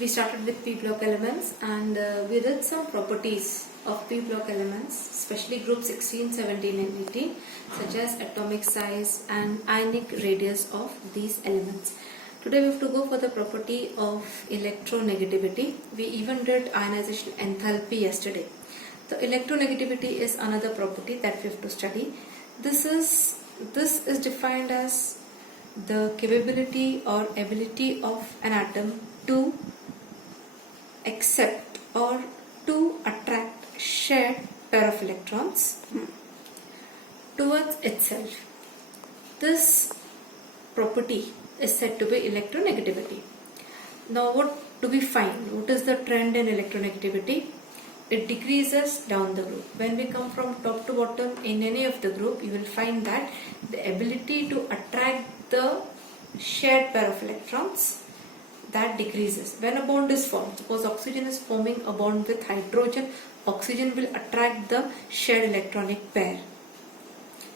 we started with p block elements and we did some properties of p block elements, especially group 16, 17 and 18, such as atomic size and ionic radius of these elements. Today we have to go for the property of electronegativity. We even did ionization enthalpy yesterday. The electronegativity is another property that we have to study. This is defined as the capability or ability of an atom to accept or to attract shared pair of electrons towards itself. This property is said to be electronegativity. Now what do we find? What is the trend in electronegativity? It decreases down the group. When we come from top to bottom in any of the group, you will find that the ability to attract the shared pair of electrons, that decreases. When a bond is formed, suppose oxygen is forming a bond with hydrogen, oxygen will attract the shared electronic pair.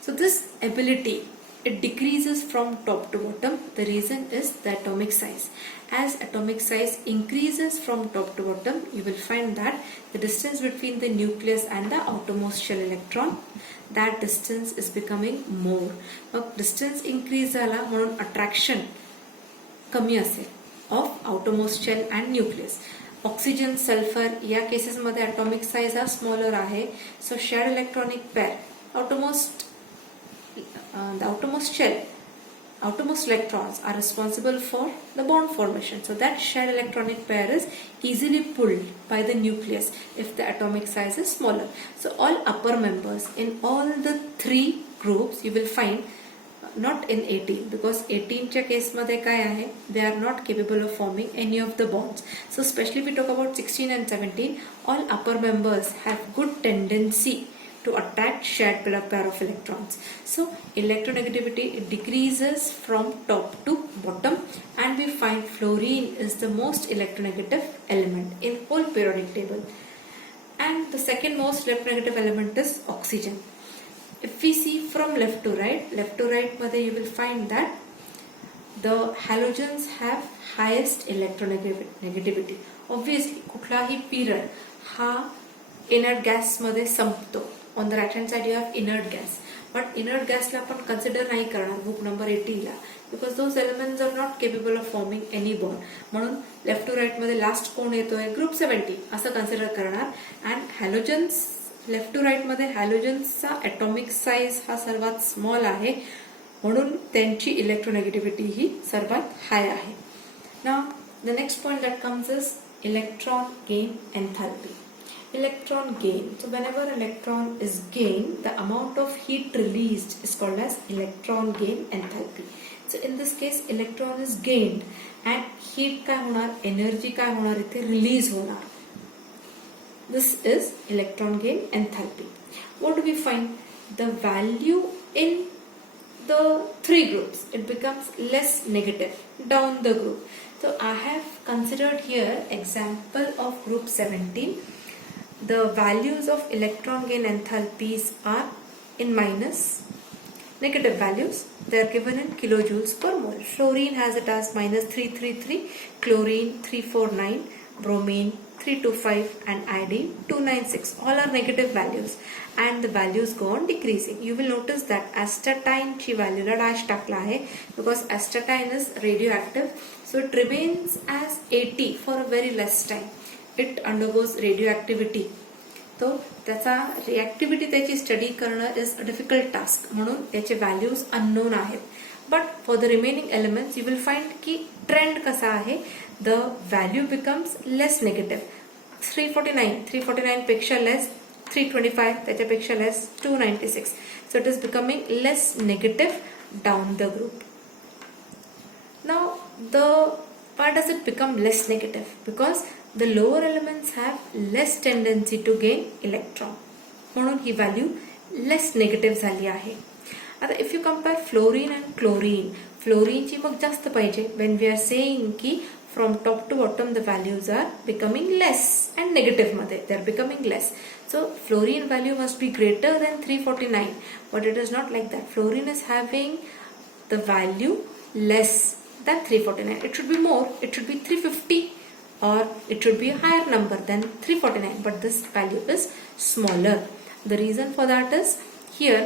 So this ability, it decreases from top to bottom. The reason is the atomic size. As atomic size increases from top to bottom, you will find that the distance between the nucleus and the outermost shell electron, that distance is becoming more. But distance increase झाला म्हणून attraction कमी असेल of outermost shell and nucleus. Oxygen, sulfur या cases मध्ये atomic size हा smaller आहे. So shared electronic pair, the outermost shell, outermost electrons are responsible for the bond formation. So that shared electronic pair is easily pulled by the nucleus if the atomic size is smaller. So all upper members in all the three groups you will find, not in 18, because 18 च्या case मध्ये काय आहे, they are not capable of forming any of the bonds. So especially we talk about 16 and 17, all upper members have good tendency to attract shared pair of electrons. So electronegativity, it decreases from top to bottom, and we find fluorine is the most electronegative element in whole periodic table. And the second most electronegative element is oxygen. If we see from left to right मध्ये you will find that the halogens have highest electronegativity. Obviously कुठलाही period हा inert gas मध्ये संपतो. On the right hand side you have inert gas, but inert gas ला आपण consider नाही करणार book number 80 La, because those elements are not capable of forming any bond. म्हणून left to right मध्ये last कोण येतोय, group 70 असं consider करणार. And halogens left to right मध्ये हॅलोजन्सचा ॲटॉमिक साईज हा सर्वात स्मॉल आहे, म्हणून त्यांची इलेक्ट्रोनेगेटिव्हिटी ही सर्वात हाय आहे. Now the next point that comes is electron gain एन्थॅल्पी. Electron gain. So whenever electron is gained, the amount of heat released is called as electron gain enthalpy. So in this case, electron is gained and heat काय होणार, energy काय होणार, इथे release होणार. This is electron gain enthalpy. What do we find? The value in the three groups, it becomes less negative down the group. So I have considered here example of group 17. The values of electron gain enthalpies are in minus, negative values. They are given in kilojoules per mole. Fluorine has it as minus 333, chlorine 349, bromine 325 and iodine 296. All are negative values and the values go on decreasing. You will notice that astatine ची value ला dash टाकला आहे because astatine is radioactive, so it remains as 80 for a very less time. It undergoes radioactivity. तो त्याचा रिएक्टिव्हिटी त्याची study करणं is a difficult task, म्हणून त्याचे values unknown आहेत. But for the remaining elements you will find की trend कसा आहे, the value becomes less negative. 349 पेक्षा लेस, 325 त्याच्यापेक्षा less, 296. So it is becoming less negative down the group. Now why does it become less negative? Because the lower elements have less tendency to gain electron, म्हणून ही value less negative झाली आहे. आता if you compare fluorine and chlorine, फ्लोरीनची मग जास्त पाहिजे. When we are saying की from top to bottom the values are becoming less and negative मध्ये they are becoming less. So fluorine value must be greater than 349, but it is not like that. Fluorine is having the value less than 349. It should be more. It should be 350 or it should be a higher number than 349, but this value is smaller. The reason for that is here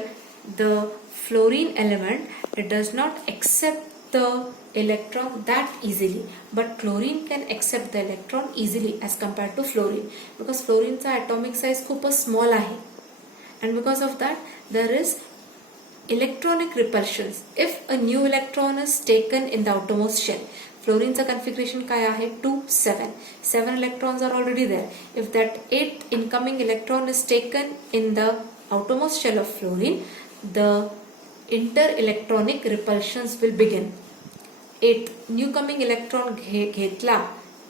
the fluorine element, it does not accept the electron that easily, but chlorine can accept the electron easily as compared to fluorine, because fluorineचा atomic size खूपच small आहे, and because of that there is electronic repulsions if a new electron is taken in the outermost shell. Fluorineचा configuration काय आहे? 2 7. 7 electrons are already there. If that 8th incoming electron is taken in the outermost shell of fluorine, the inter-electronic repulsions will begin. 8th new coming electron घेतला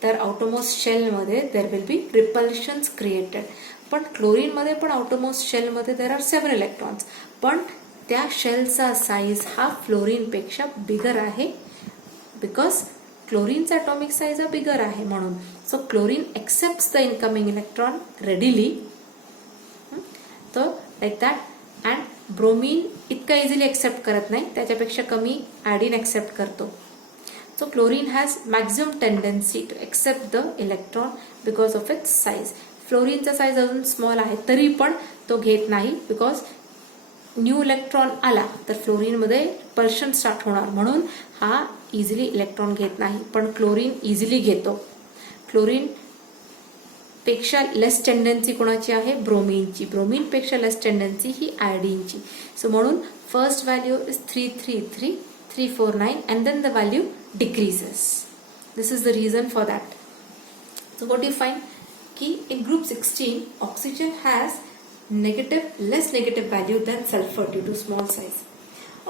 तर outermost shell मध्ये there will be repulsions created. पण chlorine मध्ये पण outermost shell मध्ये there are 7 electrons. पण त्या शेलचा size हा फ्लोरीन पेक्षा बिगर आहे, बिकॉज क्लोरीनचा atomic size हा बिगर आहे म्हणून. So chlorine accepts the incoming electron readily. तर like that. and ब्रोमीन इतका इझिली एक्सेप्ट करत नाही, त्याच्यापेक्षा कमी आयडीन एक्सेप्ट करतो. So chlorine has maximum tendency to accept the electron because of its size. फ्लोरीनचा साईज अजून स्मॉल आहे तरी पण तो घेत नाही, बिकॉज न्यू इलेक्ट्रॉन आला तर फ्लोरीन मध्ये रिपल्शन स्टार्ट होणार, म्हणून हा इझिली इलेक्ट्रॉन घेत नाही. पण क्लोरीन इझिली घेतो. क्लोरीन पेक्षा लेस टेंडन्सी कोणाची आहे? ब्रोमीनची. ब्रोमीन पेक्षा लेस टेंडन्सी ही आयोडीनची. सो म्हणून first value is 333 349 and then the value decreases. This is the reason for that. So what do you find? Ki in group 16 oxygen has less negative value than sulfur due to small size.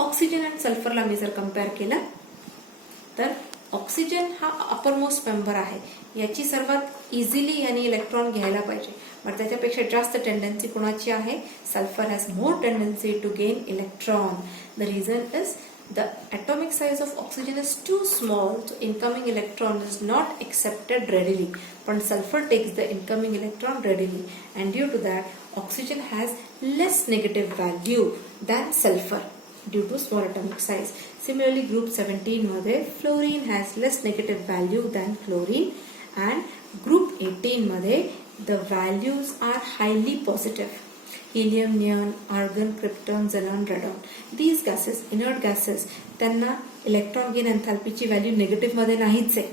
Oxygen and sulfur ला मी जर compare केला तर oxygen हा uppermost member आहे, याची सर्वात easily याने electron घ्यायला पाहिजे, बट त्याच्यापेक्षा जास्त टेंडन्सी कोणाची आहे? Sulphur has more tendency to gain electron. The reason is the atomic size of oxygen is too small, so incoming electron is not accepted readily, but sulfur takes the incoming electron readily, and due to that oxygen has less negative value than sulfur due to small atomic size. Similarly, group 17 मध्ये fluorine has less negative value than chlorine, and group 18 मध्ये the values are highly positive. Helium, neon, argon, krypton, xenon, radon. These gases, inert gases, त्यांना electron gain एन्थॅल्पीची value negative मध्ये नाहीच आहे.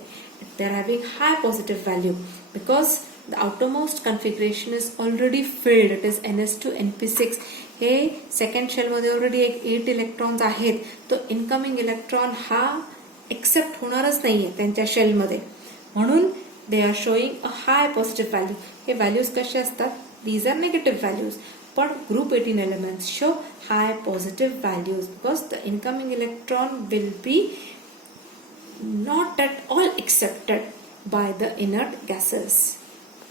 They are having high positive value because the outermost configuration is already filled. It is ns2 np6. हे second shell मध्ये already 8 electrons आहेत, तो incoming electron हा accept होणारच नाहीये त्यांच्या शेल मध्ये, म्हणून they are showing a high positive value. हे व्हॅल्यूज कसे असतात? These are negative values, but group 18 elements show high positive values because the incoming electron will be not at all accepted by the inert gases.